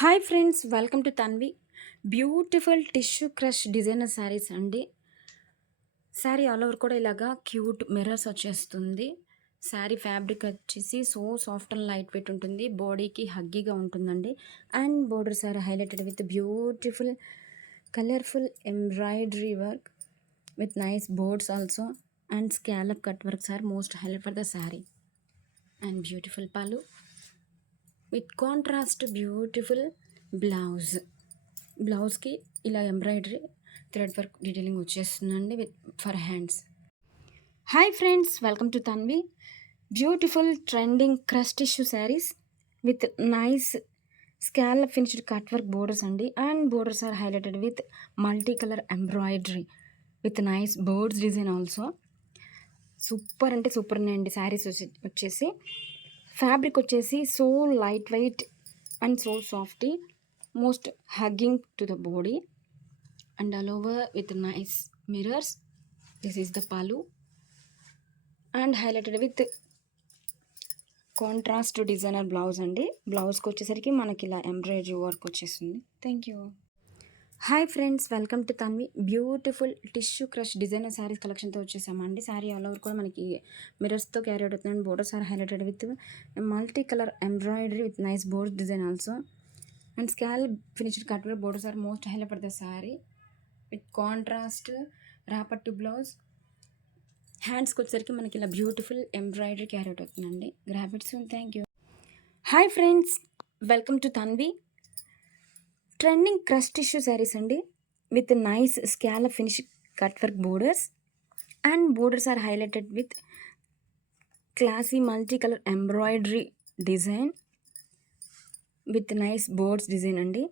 Hi friends welcome to Tanvi. Beautiful tissue crush designer saris అండి. Sari all over కూడా ఇలాగా cute mirrors వచ్చేస్తుంది. Sari fabric వచ్చేసి so soft and light weight ఉంటుంది. బాడీకి హగ్గీగా ఉంటుందండి. And border sari highlighted with beautiful colourful embroidery work with nice boards also and scallop cut work sir most highlight for the sari. And beautiful pallu. With contrast beautiful blouse. బ్లౌజ్కి ఇలా embroidery thread work detailing వచ్చేస్తుందండి with for hands. Hi friends welcome to Tanvi. Beautiful trending crush tissue saris with nice scallop finished cut work borders అండి. And borders are highlighted with multi colour embroidery with nice birds design also. Super అంటే super అండి శారీస్ వచ్చేసి. Fabric వచ్చేసి so light weight and so softy most hugging to the body. And all over with nice mirrors this is the pallu. And highlighted with contrast designer blouse అండి. బ్లౌజ్కి వచ్చేసరికి మనకి ఇలా embroidery work వచ్చేస్తుంది. Thank you. Hi friends welcome to Tanvi. Beautiful tissue crush designer saris కలెక్షన్తో వచ్చేసామండి sari all over కూడా మనకి మిరర్స్తో క్యారీ అవుట్ అవుతుంది borders are highlighted with multi colour embroidery with nice board design also. And scallop finished cut borders are most highlight పడుతుంది sari with contrast రాపట్టు blouse హ్యాండ్స్కి వచ్చేసరికి మనకి ఇలా బ్యూటిఫుల్ ఎంబ్రాయిడరీ క్యారీ అవుట్ అవుతుందండి. గ్రాఫిట్స్ thank you hi friends welcome to Tanvi. Trending crush tissue saris అండి. With nice scallop finish cut work borders and borders are highlighted with classy multi colour embroidery design with nice boards design అండి.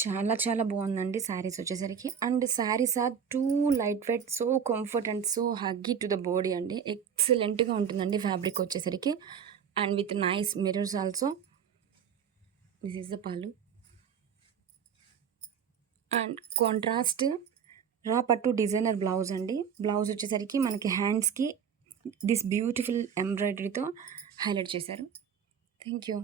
చాలా చాలా బాగుందండి శారీస్ వచ్చేసరికి. And saris are too light weight so comfort and so huggy to the body అండి ఎక్సలెంట్గా ఉంటుందండి fabric వచ్చేసరికి. And with nice mirrors also this is the pallu and contrast raw pattu designer blouse అండి. బ్లౌజ్ వచ్చేసరికి మనకి హ్యాండ్స్కి this beautiful ఎంబ్రాయిడరీతో highlight చేశారు. Thank you